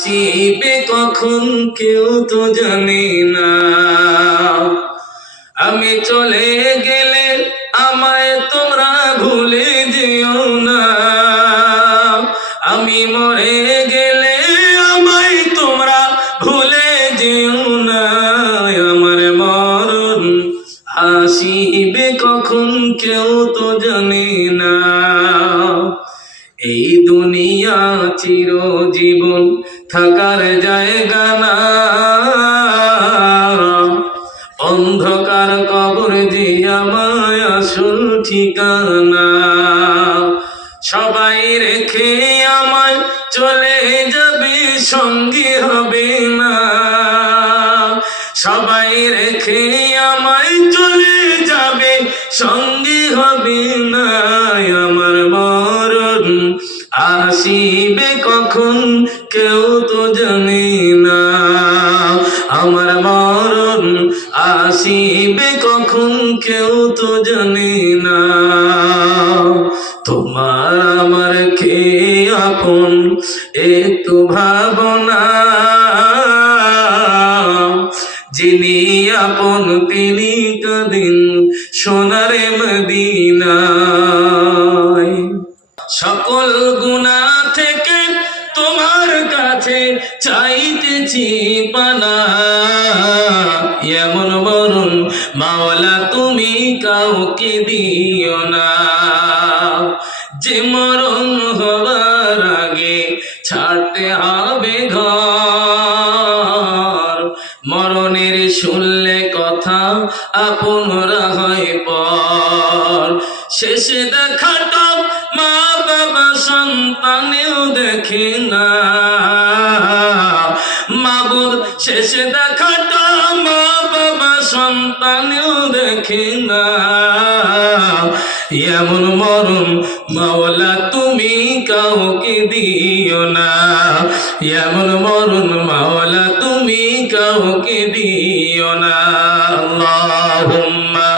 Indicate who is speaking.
Speaker 1: আসিবে কখন কেউ তো জানে না। আমি চলে গেলে আমায় তোমরা ভুলে যেও না। আমি মরে গেলে আমায় তোমরা ভুলে যেও না। আমার মরণ আসিবে কখন কেউ তো জানে না। দুনিয়া চিরজীবন থাকার জায়গা না। অন্ধকার কবর যে আমায় আসল ঠিকানা। সবাই রেখে আমায় চলে যাবে, সঙ্গী হবে না। সবাই রেখে আমায় চলে যাবে, সঙ্গী হবে না। আসিবে কখন? কেউ তো জানে না। আমার মরণ আসিবে কখন? কেউ তো জানে না। তোমার আমার কে আপন? একটু ভাবনা। যিনি আপন তিনি কদিন সোনারে মদিনায় সকল গুণা থেকে তোমার কাছে চাইতেছি পানা। এমন বরণ মাওলা তুমি কাউকে দিও না। যে মরণ হবার আগে ছাড়তে হবে ঘর। মরণের শুনলে কথা আপনরা হয় পর। শেষে দেখাটা মা বাবা সন্তানেও দেখে না। মাবুর শেষে দেখাটা মা বাবা সন্তানেও দেখে না। এমন মরণ মাওলা তুমি কাউকে দিও না। এমন মরণ মাওলা তুমি কাউকে দিও না। আল্লাহুম্মা